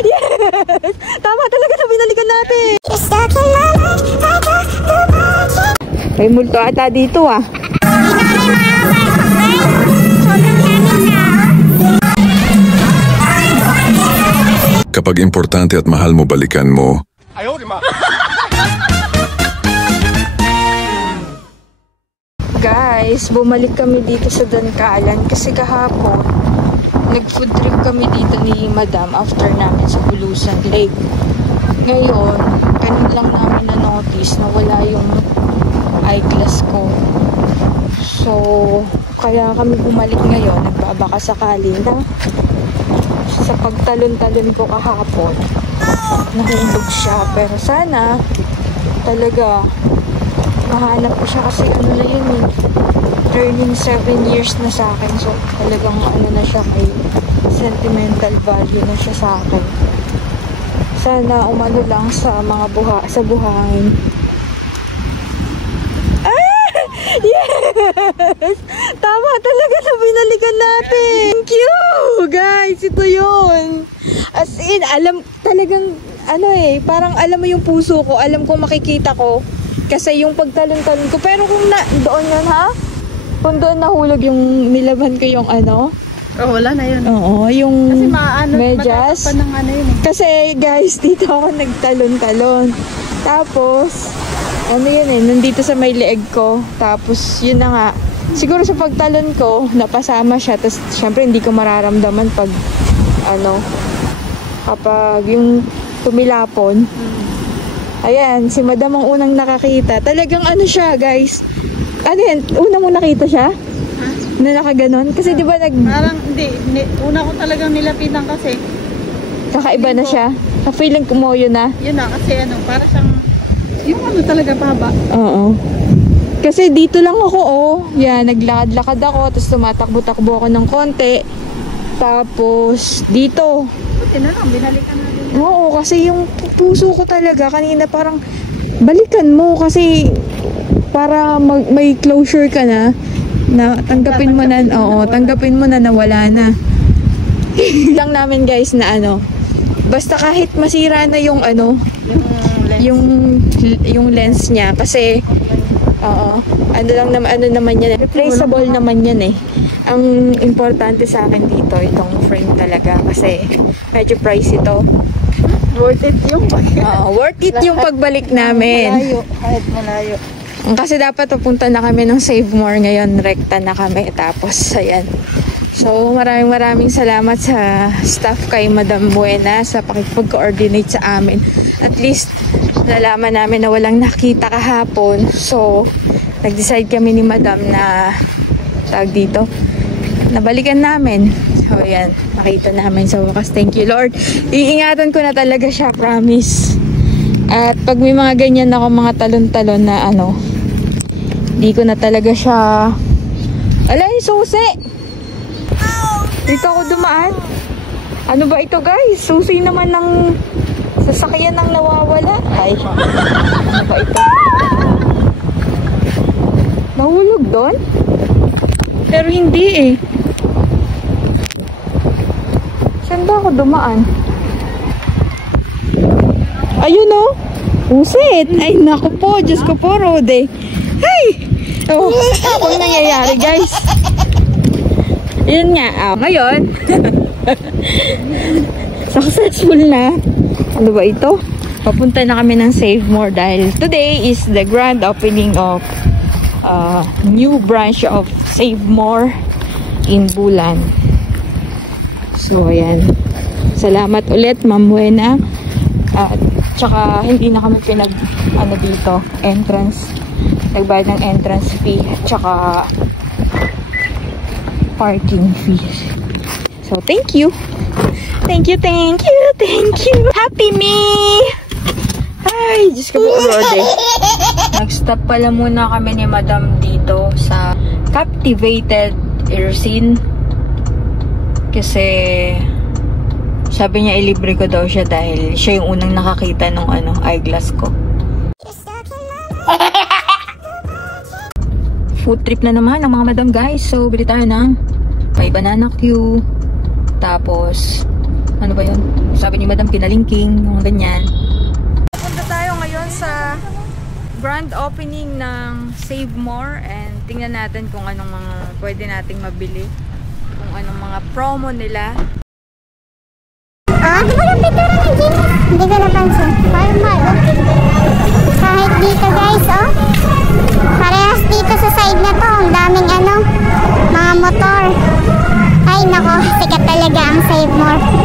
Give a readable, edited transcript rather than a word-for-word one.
Yes! Tama talaga na binalikan natin. May multo ata dito ah. Kapag importante at mahal mo, balikan mo. Ayaw, di ma. Guys, bumalik kami dito sa Dankalan kasi kahapon nag-food trip kami dito ni Madam after namin sa Bulusan Lake. Ngayon, kanina lang namin na-notice na wala yung eyeglass ko. So, kaya kami bumalik ngayon. Nagbabaka sakali na sa pagtalon-talon ko kahapon nahulog siya. Pero sana talaga mahanap ko siya kasi ano na yun eh, turning 7 years na sa akin. So talagang ano na siya, may sentimental value na siya sa akin. Sana umano lang sa mga buhangin. Ah! Yes! Tama talaga na binalikan natin. Thank you! Guys, ito yun. As in, alam talagang ano eh, parang alam mo yung puso ko, alam ko makikita ko. Kasi yung pagtalon-talon ko. Pero kung doon yun ha? Kung doon nahulog yung nilaban ko yung ano? Oh, wala na yun. Oo, yung kasi maano, medyas. ng ano yun eh. Kasi guys, dito ako nagtalon-talon. Tapos, ano yun eh, nandito sa may leeg ko. Tapos, yun na nga. Siguro sa pagtalon ko, napasama siya. Tapos, syempre, hindi ko mararamdaman pag, ano, kapag yung tumilapon. Ayan, si Madam ang unang nakakita. Talagang ano siya, guys. Ano yan? Una mo nakita siya? Ha? Na nakaganon? Kasi di ba parang, hindi. Una ko talagang nilapitan kasi. Kakaiba na siya? Ka-feeling ko mo yun na? Yun na, kasi ano, para siyang, yung ano talaga paba. Oo. Kasi dito lang ako, oh. Yan, naglakad-lakad ako. Tapos tumatakbo-takbo ako ng konti. Tapos, dito. Buti na lang, binalikan natin. Oo, kasi yung puso ko talaga kanina parang balikan mo kasi para may closure ka na tanggapin mo na, oo, tanggapin mo na nawala na. Lang namin guys na ano, basta kahit masira na yung ano, yung lens niya kasi oo, ano naman yan, replaceable naman yan eh. Ang importante sa akin dito itong frame talaga kasi medyo pricey ito. Worth it yung worth it yung pagbalik namin. Malayo, kahit malayo. Kasi dapat pupunta na kami ng Save More ngayon, rekta na kami. Tapos, ayan. So, maraming salamat sa staff kay Madam Buena sa pakipag-coordinate sa amin. At least, nalaman namin na walang nakita kahapon. So, nag-decide kami ni Madam na tawag dito, nabalikan namin. So, ayan, nakita namin sa wakas. Thank you, Lord. Iingatan ko na talaga siya, promise. At pag may mga ganyan ako, mga talon-talon na ano, di ko na talaga siya... Alay, susi! Dito ako dumaan. Ano ba ito, guys? Susi naman ng sasakyan ng nawawala. Ay, ano ba ito? Nahulog doon? Pero hindi eh. Saan ba ako dumaan? Ayun o. Pusit. Ay, naku po. Diyos ko po, Rode. Ay! Oh, ano nangyayari, guys? Yun nga. Ngayon, successful na. Ano ba ito? Papunta na kami ng Save More dahil today is the grand opening of new branch of Save More in Bulan. So, ayan. Salamat ulit, Ma'am Buena. At tsaka, hindi na kami dito, entrance. Nagbayad ng entrance fee. Tsaka, parking fee. So, thank you. Thank you, thank you, thank you. Happy me! Ay, Diyos ko po, Rode. Nag-stop pala muna kami ni Madam dito sa Captivated Ersin. Kasi sabi niya ilibre ko daw siya dahil siya yung unang nakakita ng eyeglass ko. Food trip na naman ng mga madam, guys. So, bili tayo ng may banana Q. Tapos ano ba yun? Sabi ni Madam, pinalingking, mga ganyan. Punta tayo ngayon sa grand opening ng Save More and tingnan natin kung anong mga pwede nating mabili. Kung anong mga promo nila. Di ba yung pintura ng gym? Hindi ko napansin. Formal, okay. Kahit dito guys, oh. Parehas dito sa side na to. Ang daming mga motor. Ay nako, sikat talaga ang Save More.